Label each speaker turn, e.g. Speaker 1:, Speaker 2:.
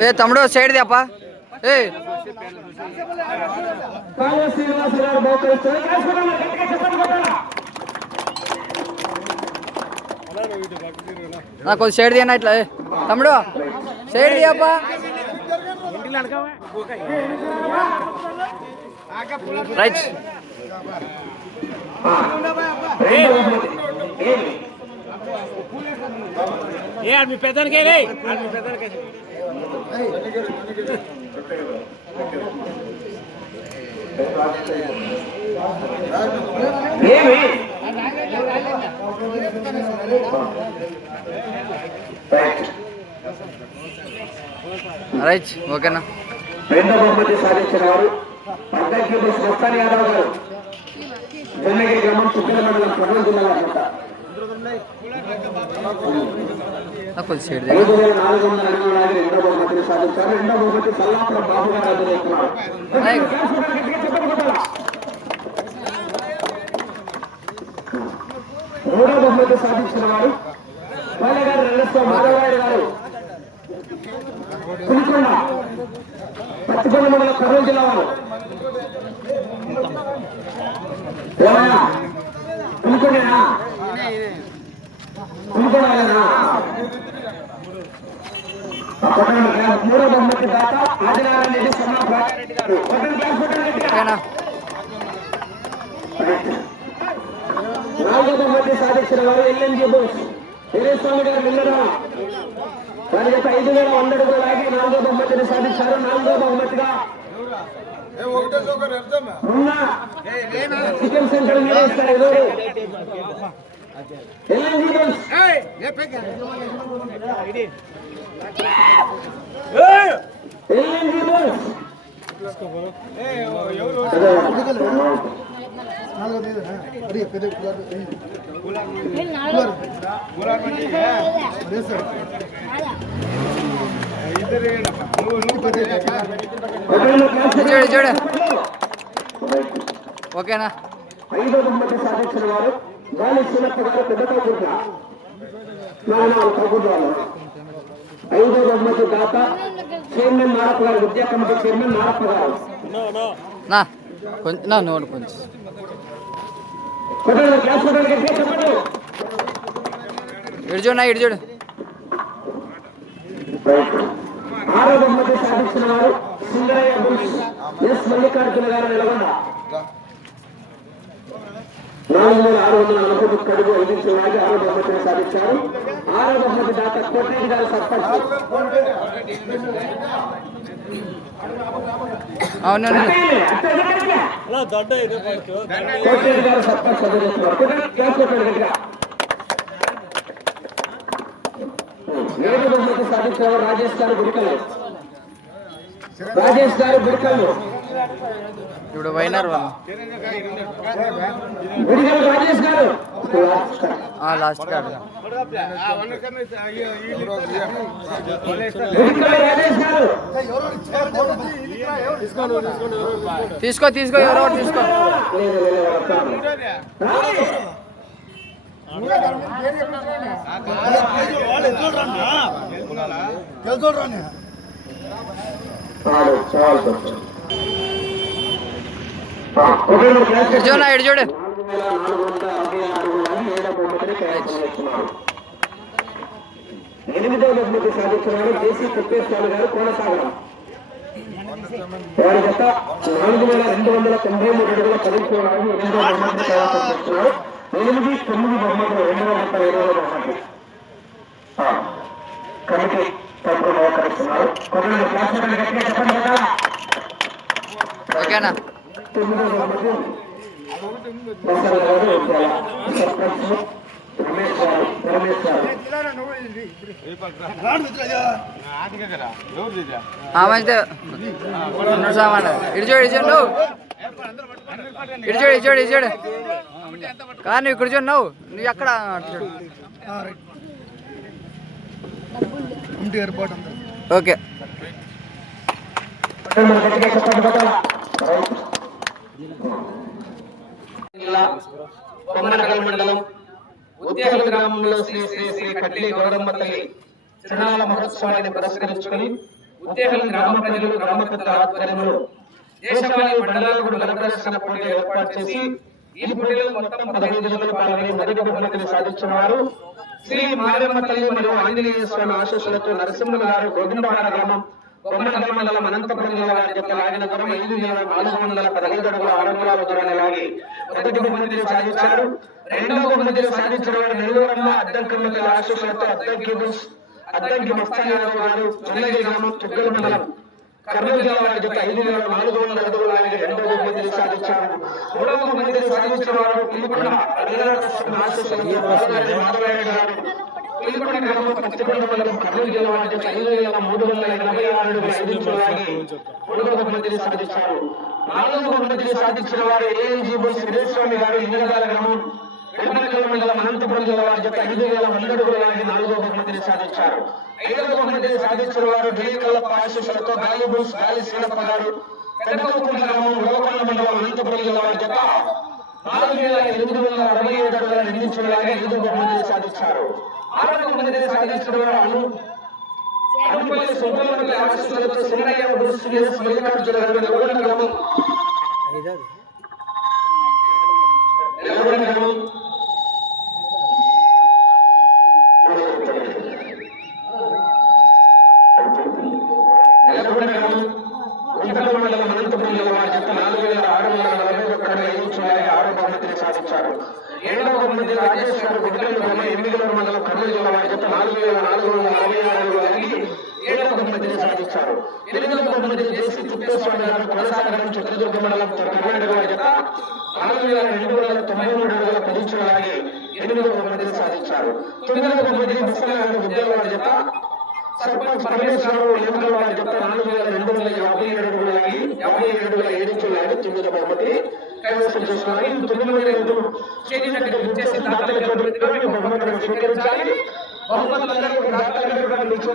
Speaker 1: ఏ తమ్ముడు సైడ్ దేప ఏ? నాకు సైడ్ తీయనా ఇట్లా ఏ, తమ్ముడు సైడ్ తీయప్పా రైట్?
Speaker 2: ఏ మీ పెద్దనికే రే ఆడు మీ పెద్దనికే
Speaker 3: ఏమి? రైట్.
Speaker 1: రైట్ ఓకేనా
Speaker 3: రెండవ బహుమతి సాధించిన వారు పద్దెనిమిది బస్ మస్తాన్ యాదవ్ గారు జొన్నగిరి గ్రామం చుక్కల మండలం కర్నూలు జిల్లా అన్నమాట
Speaker 1: నాకు కొంచెం సైడ్ తీయ
Speaker 3: ఐదు వేల నాలుగు వందల అడుగుల లాగి రెండవ బహుమతిని సాధించారు రెండవ బహుమతి సల్లాపురం బాబు గారు అందజేస్తున్నారు
Speaker 1: రైట్.
Speaker 3: మూడవ బహుమతి సాధించిన వారు బాలగారు రంగస్వామి మాధవరాయుడు గారు పులికొండ పచ్చికొండ మండలం కర్నూలు జిల్లా వారు మూడో బహుమతి దాత ఆదినారాయణ రెడ్డి సన్నా రెడ్డి గారు కొట్టండి, క్లాస్ కొట్టండి గట్టిగా. నాలుగో సాధించిన వారు ఎల్ఎన్జి బోస్ వీరేస్వామి గారు నిన్నరా వారి యొక్క ఐదు వేల వంద అడుగులు లాగి నాలుగో బహుమతిని సాధించారు నాలుగో బహుమతిగా చికెన్ సెంటర్ నిర్వహిస్తారు ఎవరు ఎల్ఎన్జి బోస్ ఎల్ఎన్జి బోస్ ఒకళ్ళు క్లాస్
Speaker 1: చూడు చూడు ఓకేనా?
Speaker 3: ఐదో బహుమతి సాధించిన వారు గాలి గారు ఐదో బహుమతి దాత చైర్మన్ మారప్ప గారు విద్యా కమిటీ చైర్మన్ మారప్ప గారు
Speaker 1: నా కొంచెం నా నోడు కొంచెం.
Speaker 3: చెప్పండి
Speaker 1: చూడు నా చూడు
Speaker 3: ఆరో బహుమతి సాధించిన వారు సుందరయ్య బుల్స్ ఎస్ మల్లికార్జున గారు నిలబడ నాలుగు వేల ఆరు వందల నలభై ఒక్క కడుగు ఐదు లాగి ఆరో బహుమతిని సాధించారు. ఆరో బహుమతి దాత కోటరెడ్డి గారు సర్పంచ్. కోటరెడ్డి గారు సర్పంచ్ క్లాస్ కొట్టండి గట్టిగా. ఏడు బహుమతి సాధించిన రాజేష్ గారు గుడికల్లు. రాజేష్ గారు గుడికల్లు.
Speaker 1: ఇప్పుడు వాళ్ళు.
Speaker 3: గుడికల్లు రాజేష్ గారు.
Speaker 1: లాస్ట్ కార్డు తీసుకో తీసుకో ఎవరో తీసుకో.
Speaker 3: లేదు, లేదు, వస్తాను. చాలు, చాలు, చాలు. ఆ, ఓకే, మరి క్లాస్
Speaker 1: ఇటు చూడు నా ఇటు చూడు
Speaker 3: నాలుగు వేల నాలుగు వందల అరవై ఆరు మంది ఏడో బహుమతిని కైవసం చేస్తున్నారు. ఎనిమిదో బహుమతి సాధించినారు జేసీ కుప్పేశ్వర గారు కోనసాగరం వారి జత నాలుగు వేల రెండు వందల తొంభై మూడు అడుగుల పదిహేను ఎనిమిదో బహుమతిని కైవసం చేస్తున్నారు ఎనిమిది తొమ్మిది బహుమతులు రెండవ మొత్తం ఇరవై బహుమతి ఆ, కమిటీ తరపున సహకరిస్తున్నారు కొంతమంది క్లాస్ గట్టిగా చెప్పండి కదా.
Speaker 1: ఓకేనా?
Speaker 3: తొమ్మిదో సర్పంచ్
Speaker 1: ఆ నువ్వు. కానీ ఇక్కడ చూడు నువ్వు నువ్వు. ఎక్కడ? ఓకే.
Speaker 3: మండలం ఉద్యాల గ్రామంలో శ్రీ శ్రీ శ్రీ కట్లి గౌరమ్మ తల్లి తిరునాళ మహోత్సవాన్ని పురస్కరించుకుని ఉద్యోగం గ్రామ ప్రజలు గ్రామ పెద్దల ఆధ్వర్యంలో దేశంలోని మండలాలు కూడా గణప్రదర్శన పోటీ ఏర్పాటు చేసి ఈ పోటీలో మొత్తం పదహైదు జిల్లాలు పాల్గొని మొదటి బహుమతిని సాధించిన వారు శ్రీ మారమ్మ తల్లి మరియు ఆంజనేయ స్వామి ఆశీస్సులతో నరసింహ గారు గోవిందవాడ గ్రామం బొమ్మనగర మండలం అనంతపురం జిల్లా వారి యొక్క లాగిన దూరం ఐదు వేల నాలుగు వందల పదహైదు అడుగుల ఆరు అంగుళాల దూరాన్ని లాగి మొదటి బహుమతిని సాధించారు. రెండవ బహుమతిని సాధించిన వారు నెల్లూరులో అద్దంకి గల ఆశీస్సులతో అద్దంకి అద్దంకి మస్తాయాదవ్ గారు చెన్నగిరి గ్రామం తుగ్గల మండలం. కర్నూలు జిల్లా వారి యొక్క ఐదు వేల నాలుగు వందల అడుగుల లాగి రెండవ బహుమతిని సాధించారు. మూడవ బహుమతిని సాధించిన వారు బాలరాజు మాధవయ్య గారు. పిలుపుడ గ్రామం పత్తికొండ మండలం కర్నూలు జిల్లా వారి యొక్క ఐదు వేల మూడు వందల ఎనభై ఆరు లాగి మూడవ బహుమతిని సాధించారు. నాలుగవ బహుమతిని సాధించిన వారు ఏఎన్జీ బోస్ విజయస్వామి గారు ఇంద్రగాల గ్రామం వెంకటగిరి మండలం అనంతపురం జిల్లా వారి యొక్క ఐదు వేల వంద అడుగుల లాగి నాలుగవ బహుమతిని సాధించారు. ఐదవ బహుమతిని సాధించిన వారు ఢిల్లీకల్లప్ప ఆశీస్సులతో గాలి శ్రీనప్ప గారు పెద్దకొండ గ్రామం ఉడవకొండ మండలం అనంతపురం జిల్లా వారి యొక్క నాలుగు వేల ఎనిమిది వందల అరవై ఏడు అడుగుల నిర్మించడానికి ఐదు బహుమతిని సాధించారు. ఆరవ బహుమతిని సాధించిన వారు అను అనుపల్లి సుబ్రహ్మణ్య ఆశీస్సులతో సింగయ్య బుర్స్ ఎస్ మల్లికార్జున గ్రామం గ్రామం నెలకొండ గ్రామం గుంటల మండలం అనంతపురం జిల్లా వారి చెత్త నాలుగు వేల ఆరు వందల నలభై ఒక్క ఐదు చున్నాయి ఆరు బహుమతిని సాధించారు ఏడవ బహుమతి రాజేష్ గారు గుంటల గ్రామం మండలం కర్నూలు జిల్లా వారి చెత్త నాలుగు వేల నాలుగు వందల అరవై ఆరు కలిగి ఏడవ బహుమతిని సాధించారు ఎనిమిదవ బహుమతిని చేసి తిప్పేస్వామి గారు కొనసాగరం చిత్రదుర్గ మండలం కర్ణాటక వారి చెత్త నాలుగు వేల రెండు వందల తొంభై మూడు అడుగుల ఎనిమిదవ బహుమతిని సాధించారు. తొమ్మిదవ బహుమతిని ఉద్యోగ వారి చెత్త సర్పంచ్ పరమేశ్వరరావు ఎన్నికల వారి చెత్త నాలుగు వేల రెండు వందల యాభై ఏడు లాగి యాభై ఏడు అడుగుల బహుమతి కైవసం చేసుకున్నారు తొమ్మిది వేల সেই দিন একটা চেষ্টা তাড়াতাড়ি করে দেবে মোহাম্মদ রাসূলকে চাই মোহাম্মদ আল্লাহর রাস্তায় নিচে